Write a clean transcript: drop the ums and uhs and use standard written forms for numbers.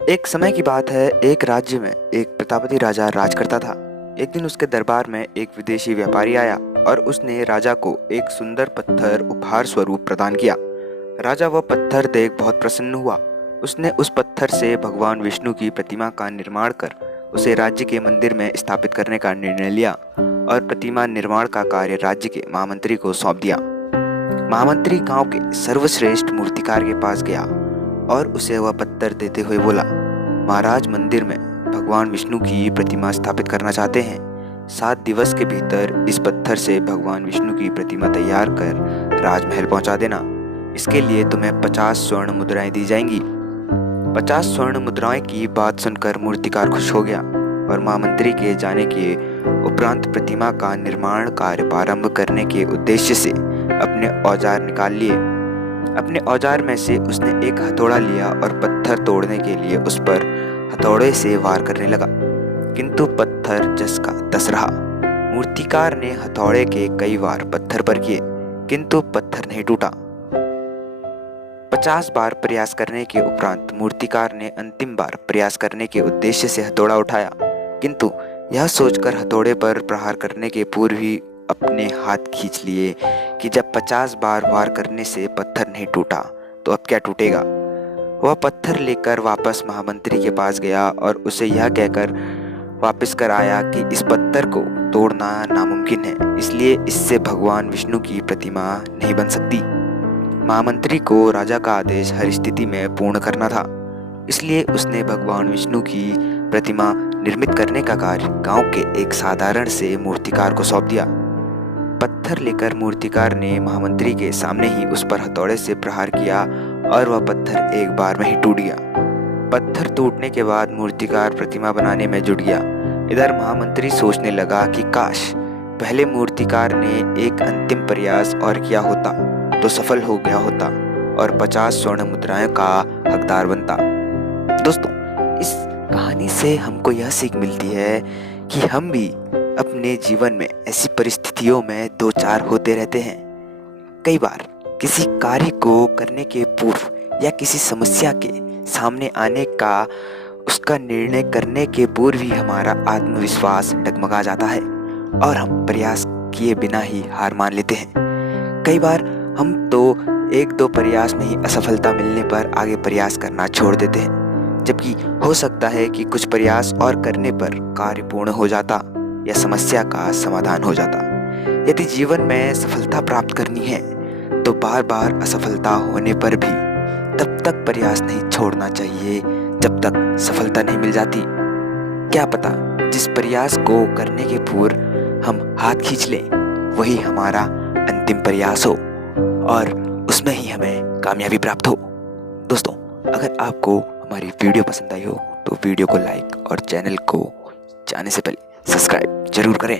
एक समय की बात है, एक राज्य में एक प्रतापति राजा राज करता था। एक दिन उसके दरबार में एक विदेशी व्यापारी आया और उसने राजा को एक सुंदर पत्थर उपहार स्वरूप प्रदान किया। राजा वह पत्थर देख बहुत प्रसन्न हुआ। उसने उस पत्थर से भगवान विष्णु की प्रतिमा का निर्माण कर उसे राज्य के मंदिर में स्थापित करने का निर्णय लिया और प्रतिमा निर्माण का कार्य राज्य के महामंत्री को सौंप दिया। महामंत्री गांव के सर्वश्रेष्ठ मूर्तिकार के पास गया और उसे वह पत्थर देते हुए बोला, महाराज, मंदिर में भगवान विष्णु की प्रतिमा स्थापित करना चाहते हैं। 7 दिवस के भीतर इस पत्थर से भगवान विष्णु की प्रतिमा तैयार कर राजमहल पहुंचा देना। इसके लिए तुम्हें 50 स्वर्ण मुद्राएं दी जाएंगी। 50 स्वर्ण मुद्राएं की बात सुनकर मूर्तिकार खुश हो गया और महामंत्री के जाने के उपरांत प्रतिमा का निर्माण कार्य प्रारंभ करने के उद्देश्य से अपने औजार निकाल लिए। अपने औजार में से उसने एक हथौड़ा लिया और पत्थर तोड़ने के लिए उस पर हथौड़े से वार करने लगा, किंतु पत्थर जस का तस रहा। मूर्तिकार ने हथौड़े के कई वार पत्थर पर किए, किंतु पत्थर नहीं टूटा। 50 बार प्रयास करने के उपरांत मूर्तिकार ने अंतिम बार प्रयास करने के उद्देश्य से हथौड़ा उठाया, किंतु यह सोचकर हथौड़े पर प्रहार करने के पूर्व ही अपने हाथ खींच लिए कि जब 50 बार वार करने से पत्थर नहीं टूटा तो अब क्या टूटेगा। वह पत्थर लेकर वापस महामंत्री के पास गया और उसे यह कहकर वापस कर आया कि इस पत्थर को तोड़ना नामुमकिन है, इसलिए इससे भगवान विष्णु की प्रतिमा नहीं बन सकती। महामंत्री को राजा का आदेश हर स्थिति में पूर्ण करना था, इसलिए उसने भगवान विष्णु की प्रतिमा निर्मित करने का कार्य गांव के एक साधारण से मूर्तिकार को सौंप दिया। पत्थर लेकर मूर्तिकार ने महामंत्री के सामने ही उस पर हथौड़े से प्रहार किया और वह पत्थर एक बार में ही टूट गया। पत्थर टूटने के बाद मूर्तिकार प्रतिमा बनाने में जुट गया। इधर महामंत्री सोचने लगा कि काश पहले मूर्तिकार ने एक अंतिम प्रयास और किया होता तो सफल हो गया होता और 50 स्वर्ण मुद्राएं का हकदार बनता। दोस्तों, इस कहानी से हमको यह सीख मिलती है कि हम भी अपने जीवन में ऐसी परिस्थितियों में दो चार होते रहते हैं। कई बार किसी कार्य को करने के पूर्व या किसी समस्या के सामने आने का उसका निर्णय करने के पूर्व ही हमारा आत्मविश्वास डगमगा जाता है और हम प्रयास किए बिना ही हार मान लेते हैं। कई बार हम तो 1-2 प्रयास में ही असफलता मिलने पर आगे प्रयास करना छोड़ देते हैं, जबकि हो सकता है कि कुछ प्रयास और करने पर कार्य पूर्ण हो जाता या समस्या का समाधान हो जाता। यदि जीवन में सफलता प्राप्त करनी है तो बार बार असफलता होने पर भी तब तक प्रयास नहीं छोड़ना चाहिए जब तक सफलता नहीं मिल जाती। क्या पता जिस प्रयास को करने के पूर्व हम हाथ खींच लें वही हमारा अंतिम प्रयास हो और उसमें ही हमें कामयाबी प्राप्त हो। दोस्तों, अगर आपको हमारी वीडियो पसंद आई हो तो वीडियो को लाइक और चैनल को जाने से पहले सब्सक्राइब जरूर करें।